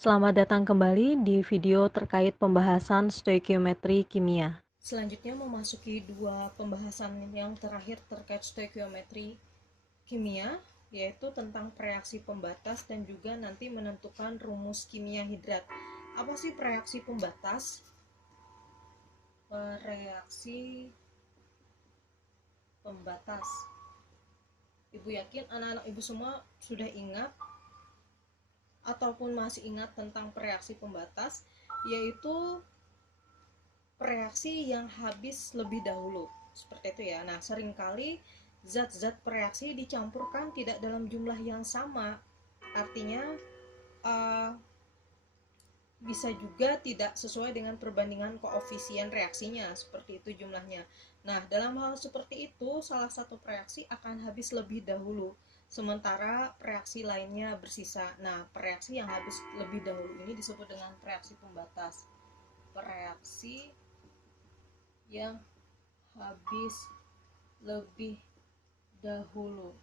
Selamat datang kembali di video terkait pembahasan stoikiometri kimia. Selanjutnya memasuki dua pembahasan yang terakhir terkait stoikiometri kimia, yaitu tentang reaksi pembatas dan juga nanti menentukan rumus kimia hidrat. Apa sih reaksi pembatas? Reaksi pembatas. Ibu yakin anak-anak ibu semua sudah ingat ataupun masih ingat tentang reaksi pembatas, yaitu reaksi yang habis lebih dahulu. Seperti itu ya. Nah, seringkali zat-zat reaksi dicampurkan tidak dalam jumlah yang sama. Artinya uh, bisa juga tidak sesuai dengan perbandingan koefisien reaksinya, seperti itu jumlahnya. Nah, dalam hal seperti itu, salah satu reaksi akan habis lebih dahulu, sementara reaksi lainnya bersisa. Nah, reaksi yang habis lebih dahulu ini disebut dengan reaksi pembatas. Reaksi yang habis lebih dahulu.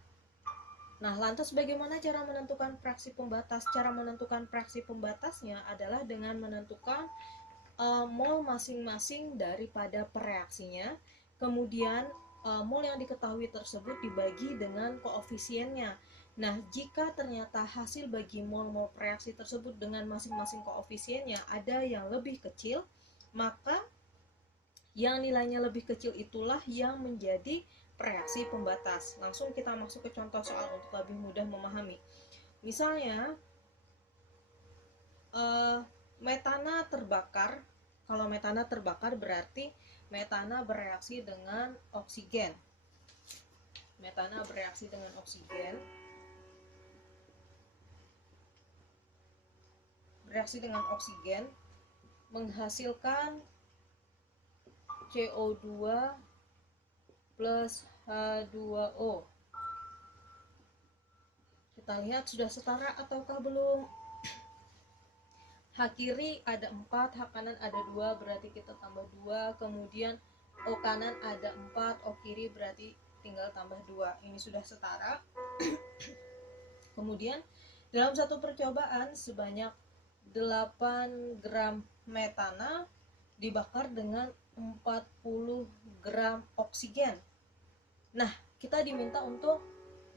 Nah, lantas bagaimana cara menentukan fraksi pembatas? Cara menentukan fraksi pembatasnya adalah dengan menentukan mol masing-masing daripada pereaksinya. Kemudian mol yang diketahui tersebut dibagi dengan koefisiennya. Nah, jika ternyata hasil bagi mol-mol reaksi tersebut dengan masing-masing koefisiennya ada yang lebih kecil, maka yang nilainya lebih kecil itulah yang menjadi reaksi pembatas. Langsung kita masuk ke contoh soal untuk lebih mudah memahami. Misalnya, metana terbakar. Kalau metana terbakar berarti metana bereaksi dengan oksigen. Metana bereaksi dengan oksigen. Bereaksi dengan oksigen menghasilkan CO2 plus H2O. Kita lihat sudah setara ataukah belum? H kiri ada 4, H kanan ada 2, berarti kita tambah 2. Kemudian O kanan ada 4, O kiri berarti tinggal tambah 2. Ini sudah setara. Kemudian dalam satu percobaan sebanyak 8 gram metana dibakar dengan 40 gram oksigen. Nah, kita diminta untuk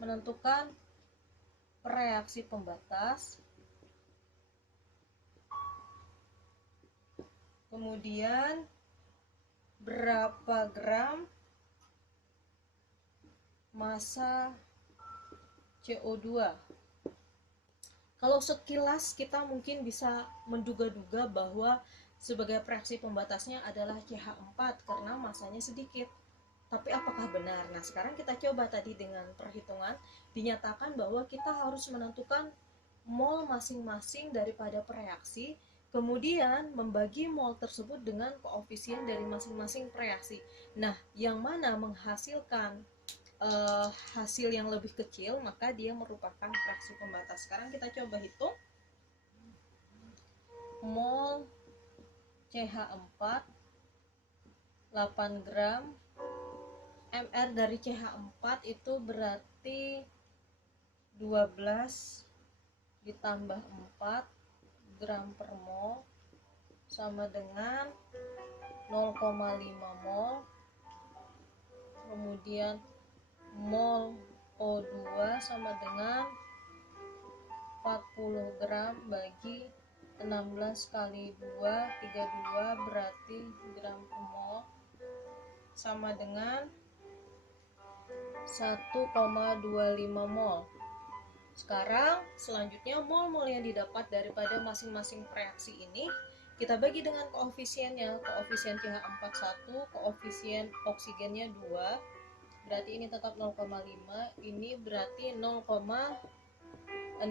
menentukan reaksi pembatas, kemudian berapa gram massa CO2. Kalau sekilas kita mungkin bisa menduga-duga bahwa sebagai reaksi pembatasnya adalah CH4 karena masanya sedikit. Tapi apakah benar? Nah, sekarang kita coba tadi dengan perhitungan, dinyatakan bahwa kita harus menentukan mol masing-masing daripada reaksi, kemudian membagi mol tersebut dengan koefisien dari masing-masing reaksi. Nah, yang mana menghasilkan hasil yang lebih kecil, maka dia merupakan fraksi pembatas. Sekarang kita coba hitung mol CH4 8 gram, MR dari CH4 itu berarti 12 ditambah 4 gram per mol sama dengan 0,5 mol. Kemudian mol O2 sama dengan 40 gram bagi 16 kali 2, 32 berarti gram per mol sama dengan 1,25 mol. Sekarang selanjutnya mol-mol yang didapat daripada masing-masing reaksi ini kita bagi dengan koefisiennya. Koefisien CH4 1, koefisien oksigennya 2, berarti ini tetap 0,5, ini berarti 0,625.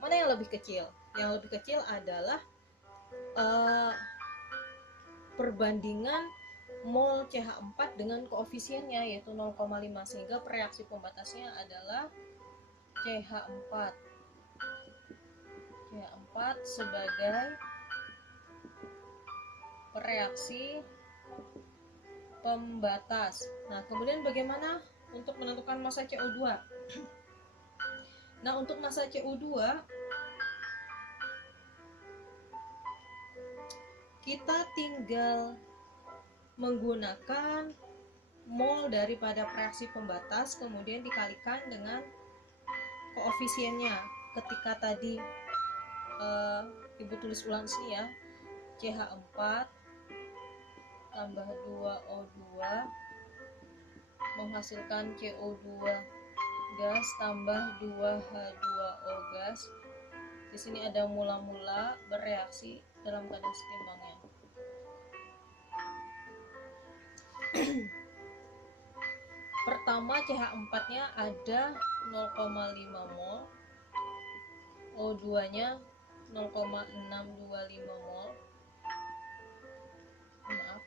Mana yang lebih kecil? Yang lebih kecil adalah perbandingan mol CH4 dengan koefisiennya yaitu 0,5, sehingga reaksi pembatasnya adalah CH4 sebagai reaksi pembatas. Nah, kemudian bagaimana untuk menentukan massa CO2? Nah, untuk massa CO2 kita tinggal menggunakan mol daripada reaksi pembatas kemudian dikalikan dengan koefisiennya. Ketika tadi Ibu tulis ulang sini ya, CH4 tambah 2O2 menghasilkan CO2 gas tambah 2H2O gas. Di sini ada mula-mula bereaksi dalam keadaan setimbangnya. Pertama CH4-nya ada 0,5 mol, O2-nya 0,625 mol. Maaf.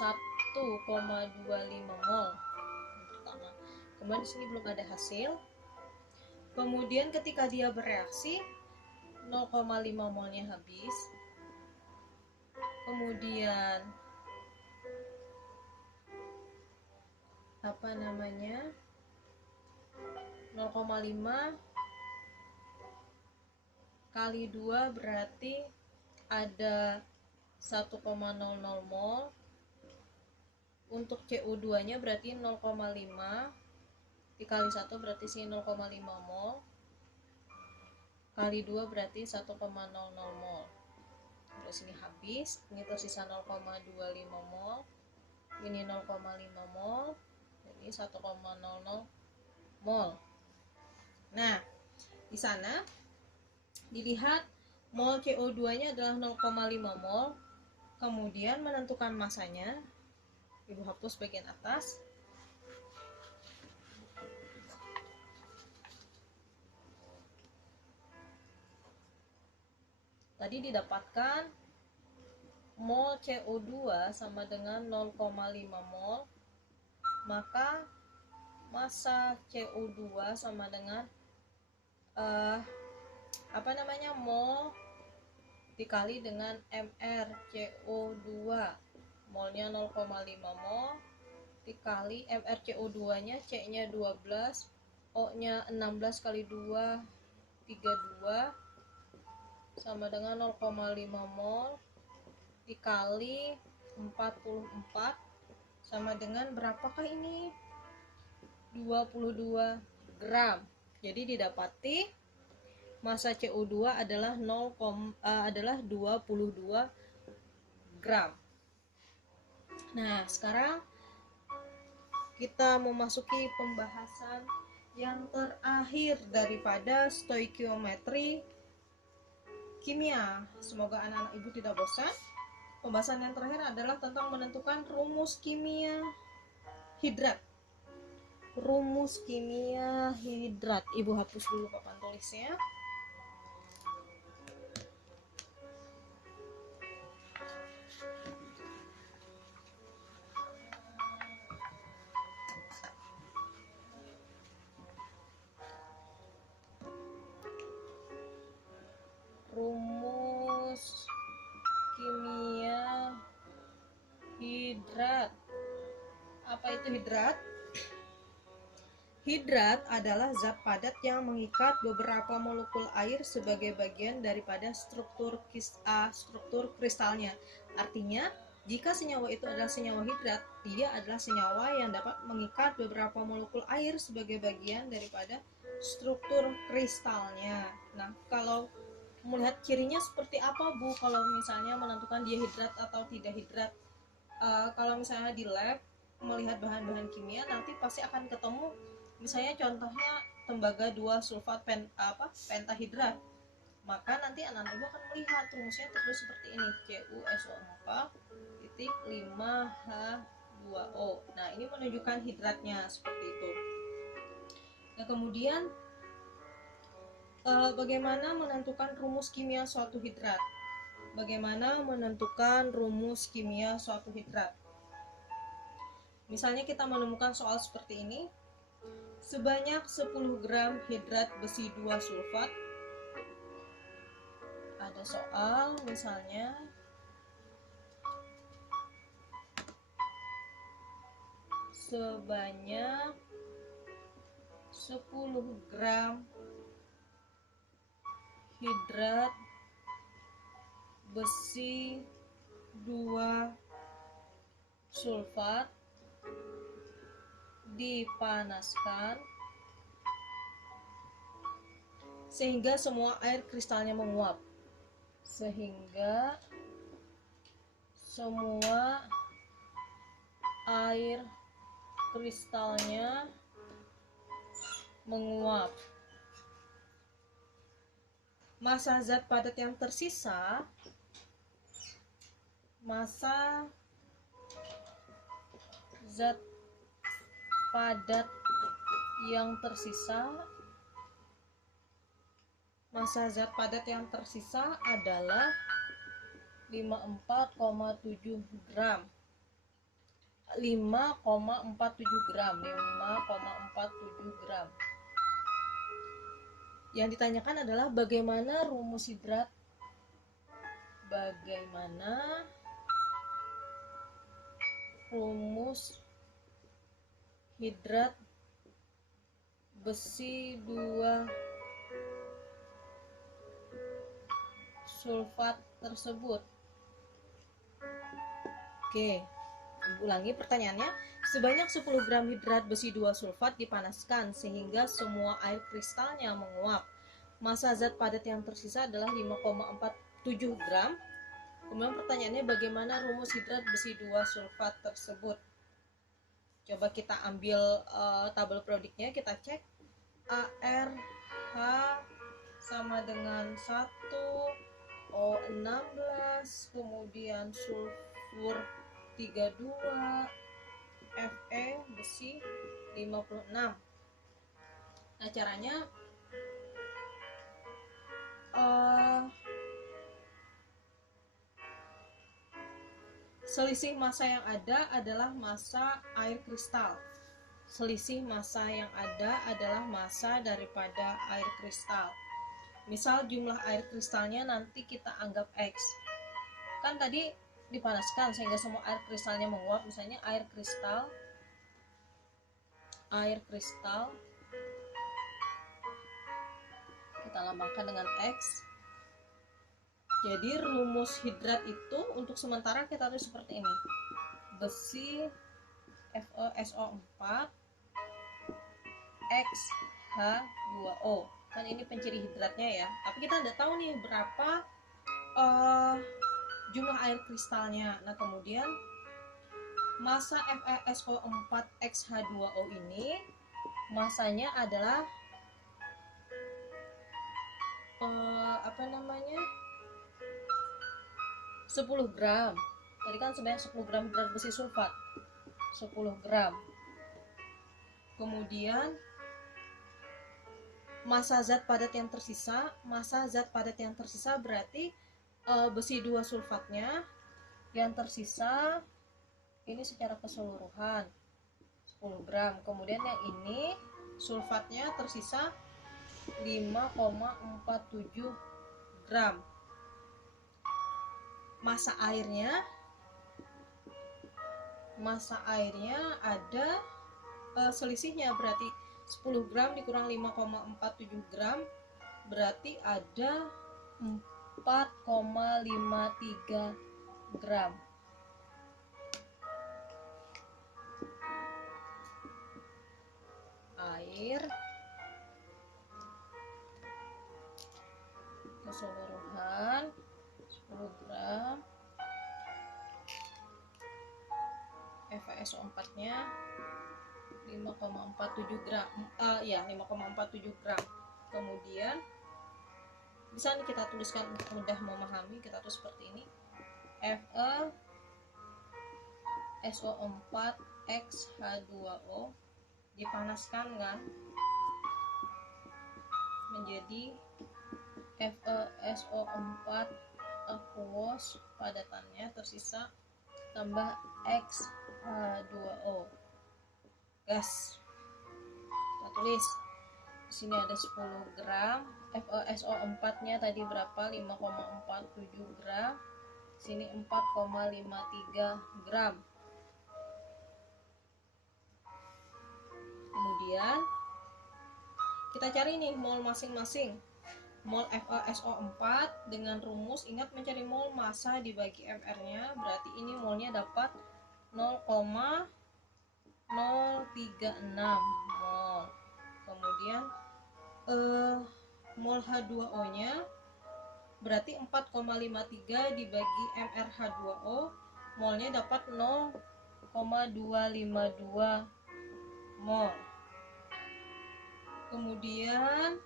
1,25 mol pertama. Kemudian di sini belum ada hasil. Kemudian ketika dia bereaksi 0,5 molnya habis. Kemudian 0,5 kali 2 berarti ada 1,00 mol. Untuk CO2 nya berarti 0,5 dikali 1 berarti sini 0,5 mol kali 2 berarti 1,00 mol. Terus ini habis, ini tersisa 0,25 mol, ini 0,5 mol, ini 1,00 mol. Nah, di sana dilihat mol CO2-nya adalah 0,5 mol. Kemudian menentukan masanya, Ibu hapus bagian atas. Tadi didapatkan mol CO2 sama dengan 0,5 mol, maka massa CO2 sama dengan mol dikali dengan mR CO2. Molnya 0,5 mol dikali mR CO2 nya, C nya 12, O nya 16 kali 2 32 sama dengan 0,5 mol dikali 44 sama dengan berapakah ini? 22 gram. Jadi didapati massa CO2 adalah 22 gram. Nah, sekarang kita memasuki pembahasan yang terakhir daripada stoikiometri kimia. Semoga anak-anak Ibu tidak bosan. Pembahasan yang terakhir adalah tentang menentukan rumus kimia hidrat. Rumus kimia hidrat. Ibu hapus dulu papan tulisnya. Rumus kimia hidrat. Apa itu hidrat? Hidrat adalah zat padat yang mengikat beberapa molekul air sebagai bagian daripada struktur kristalnya. Artinya, jika senyawa itu adalah senyawa hidrat, dia adalah senyawa yang dapat mengikat beberapa molekul air sebagai bagian daripada struktur kristalnya. Nah, kalau melihat cirinya seperti apa, Bu, kalau misalnya menentukan dia hidrat atau tidak hidrat? Kalau misalnya di lab melihat bahan-bahan kimia, nanti pasti akan ketemu misalnya contohnya tembaga 2 sulfat pentahidrat. Maka nanti anak-anak Ibu akan melihat rumusnya tertulis seperti ini, CuSO4.5H2O. Nah, ini menunjukkan hidratnya seperti itu. Nah, kemudian bagaimana menentukan rumus kimia suatu hidrat? Bagaimana menentukan rumus kimia suatu hidrat? Misalnya kita menemukan soal seperti ini. Sebanyak 10 gram hidrat besi 2 sulfat. Ada soal misalnya sebanyak 10 gram hidrat besi 2 sulfat dipanaskan sehingga semua air kristalnya menguap. Sehingga semua air kristalnya menguap. Massa zat padat yang tersisa, massa zat padat yang tersisa, massa zat padat yang tersisa adalah 54,7 gram. 5,47 gram. Yang ditanyakan adalah bagaimana rumus hidrat, bagaimana rumus hidrat besi 2 sulfat tersebut. Oke, ulangi pertanyaannya. Sebanyak 10 gram hidrat besi 2 sulfat dipanaskan sehingga semua air kristalnya menguap. Massa zat padat yang tersisa adalah 5,47 gram. Kemudian pertanyaannya, bagaimana rumus hidrat besi 2 sulfat tersebut? Coba kita ambil tabel periodiknya, kita cek. ARH sama dengan 1O16, kemudian sulfur 32, Fe besi 56. Nah, caranya selisih massa yang ada adalah massa air kristal. Selisih massa yang ada adalah massa daripada air kristal. Misal jumlah air kristalnya nanti kita anggap X. Kan tadi dipanaskan sehingga semua air kristalnya menguap. Misalnya air kristal kita lambangkan dengan X. Jadi rumus hidrat itu untuk sementara kita tulis seperti ini. Besi FeSO4 XH2O. Kan ini penciri hidratnya ya. Tapi kita tidak tahu nih berapa jumlah air kristalnya. Nah, kemudian massa FeSO4 XH2O ini massanya adalah 10 gram. Tadi kan sebanyak 10 gram hidrat besi sulfat. 10 gram. Kemudian massa zat padat yang tersisa, berarti besi 2 sulfatnya yang tersisa ini secara keseluruhan 10 gram. Kemudian yang ini sulfatnya tersisa 5,47 gram. Massa airnya ada selisihnya, berarti 10 gram dikurang 5,47 gram berarti ada 4,53 gram. Air keseluruhan 10 gram, FeSO4 nya 5,47 gram. 5,47 gram. Kemudian bisa nih kita tuliskan untuk mudah memahami, kita tulis seperti ini. FeSO4 XH2O dipanaskan kan menjadi FeSO4 aqueous, padatannya tersisa tambah X2O gas. Kita tulis di sini ada 10 gram, FeSO4 nya tadi berapa? 5,47 gram, sini 4,53 gram. Kemudian kita cari nih mol masing-masing. mol FeSO4 dengan rumus, ingat mencari mol massa dibagi MR-nya, berarti ini molnya dapat 0,036 mol. Kemudian mol H2O-nya berarti 4,53 dibagi MrH2O, molnya dapat 0,252 mol. Kemudian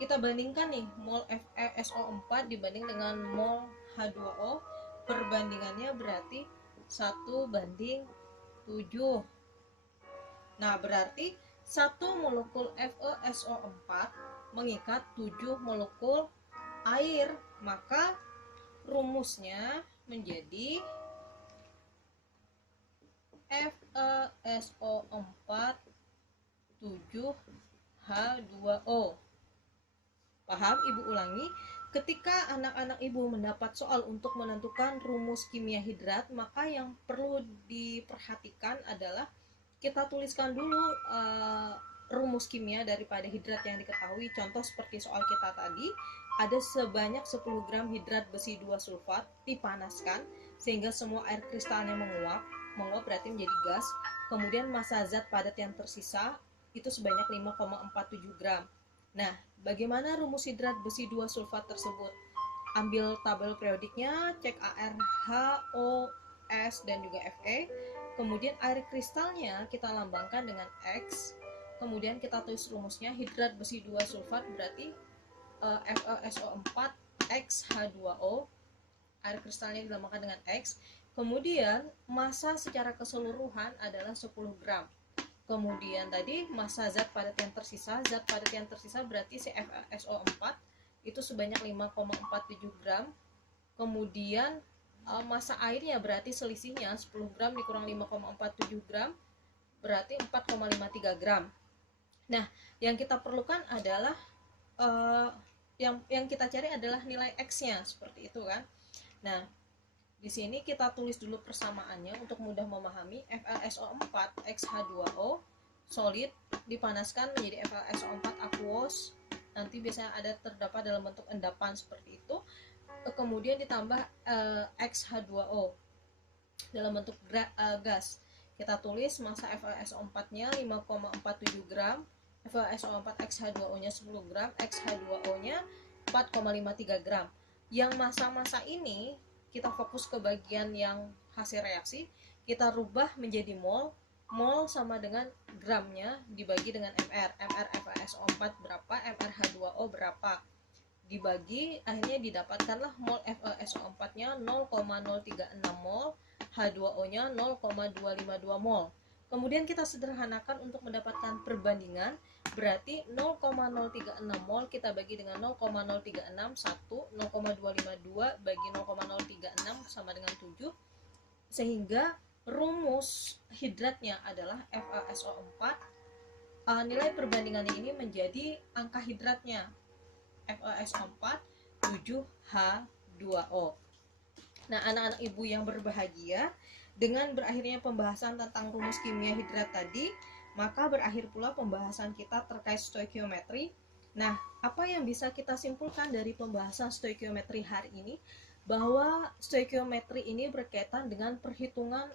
kita bandingkan nih mol FeSO4 dibanding dengan mol H2O, perbandingannya berarti 1:7. Nah, berarti 1 molekul FeSO4 mengikat 7 molekul air, maka rumusnya menjadi FeSO4 7H2O. Paham? Ibu ulangi. Ketika anak-anak ibu mendapat soal untuk menentukan rumus kimia hidrat, maka yang perlu diperhatikan adalah kita tuliskan dulu rumus kimia daripada hidrat yang diketahui. Contoh seperti soal kita tadi, ada sebanyak 10 gram hidrat besi 2 sulfat dipanaskan sehingga semua air kristalnya menguap berarti menjadi gas. Kemudian massa zat padat yang tersisa itu sebanyak 5,47 gram. Nah, bagaimana rumus hidrat besi 2 sulfat tersebut? Ambil tabel periodiknya, cek AR, HO, S, dan juga Fe. Kemudian air kristalnya kita lambangkan dengan X. Kemudian kita tulis rumusnya, hidrat besi 2 sulfat berarti FeSO4 XH2O. Air kristalnya dilambangkan dengan X. Kemudian massa secara keseluruhan adalah 10 gram. Kemudian tadi massa zat padat yang tersisa berarti CFeSO4 itu sebanyak 5,47 gram. Kemudian massa airnya berarti selisihnya 10 gram dikurang 5,47 gram berarti 4,53 gram. Nah, yang kita perlukan adalah yang kita cari adalah nilai X-nya, seperti itu kan. Nah, di sini kita tulis dulu persamaannya untuk mudah memahami. FeSO4 XH2O solid dipanaskan menjadi FeSO4 aquos, nanti biasanya ada terdapat dalam bentuk endapan seperti itu. Kemudian ditambah XH2O dalam bentuk gas. Kita tulis massa FeSO4-nya 5,47 gram, FeSO4 XH2O-nya 10 gram, XH2O-nya 4,53 gram. Yang massa-massa ini kita fokus ke bagian yang hasil reaksi, kita rubah menjadi mol. Mol sama dengan gramnya dibagi dengan MR. MR FeSO4 berapa, MrH2O berapa. Dibagi, akhirnya didapatkanlah mol FeSO4-nya 0,036 mol, H2O-nya 0,252 mol. Kemudian kita sederhanakan untuk mendapatkan perbandingan, berarti 0,036 mol kita bagi dengan 0,036, 1, 0,252 bagi 0,036 sama dengan 7, sehingga rumus hidratnya adalah FeSO4. Nilai perbandingannya ini menjadi angka hidratnya FeSO4 7H2O. Nah, anak-anak ibu yang berbahagia, dengan berakhirnya pembahasan tentang rumus kimia hidrat tadi, maka berakhir pula pembahasan kita terkait stoikiometri. Nah, apa yang bisa kita simpulkan dari pembahasan stoikiometri hari ini? Bahwa stoikiometri ini berkaitan dengan perhitungan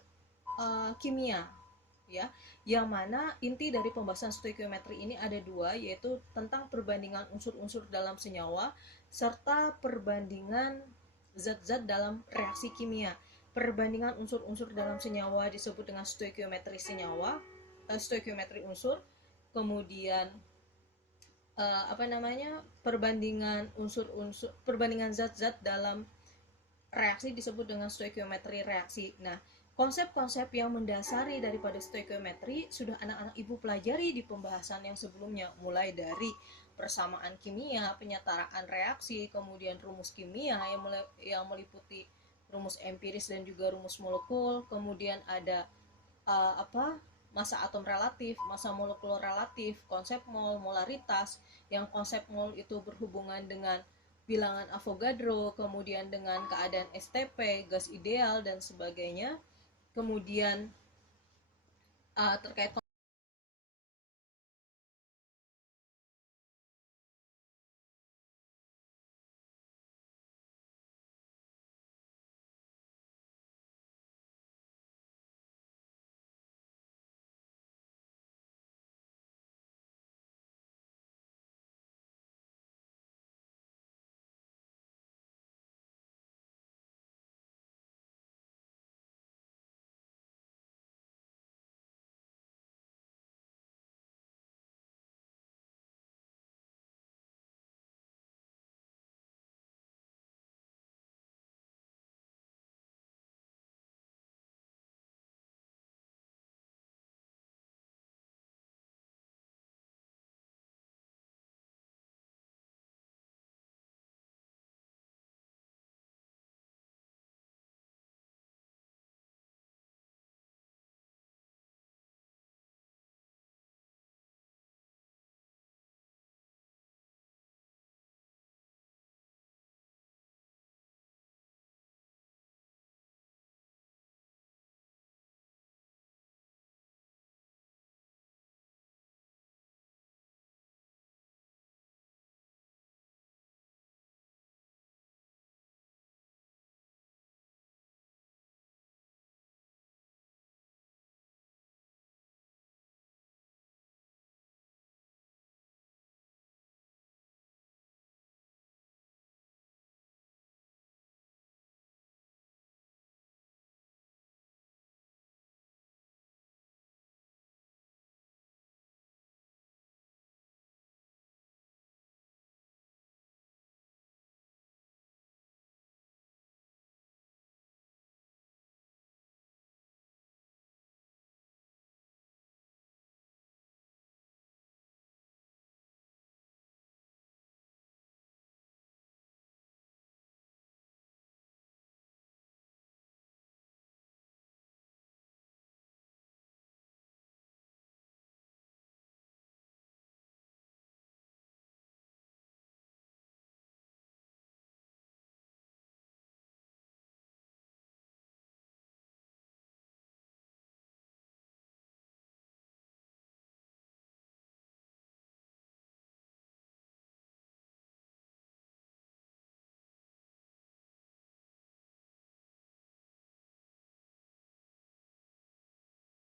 kimia, ya, yang mana inti dari pembahasan stoikiometri ini ada dua, yaitu tentang perbandingan unsur-unsur dalam senyawa serta perbandingan zat-zat dalam reaksi kimia. Perbandingan unsur-unsur dalam senyawa disebut dengan stoikiometri senyawa, stoikiometri unsur. Kemudian perbandingan unsur-unsur, perbandingan zat-zat dalam reaksi disebut dengan stoikiometri reaksi. Nah, konsep-konsep yang mendasari daripada stoikiometri sudah anak-anak ibu pelajari di pembahasan yang sebelumnya, mulai dari persamaan kimia, penyetaraan reaksi, kemudian rumus kimia yang meliputi rumus empiris dan juga rumus molekul, kemudian ada massa atom relatif, massa molekul relatif, konsep mol, molaritas, yang konsep mol itu berhubungan dengan bilangan Avogadro, kemudian dengan keadaan STP, gas ideal, dan sebagainya. Kemudian terkait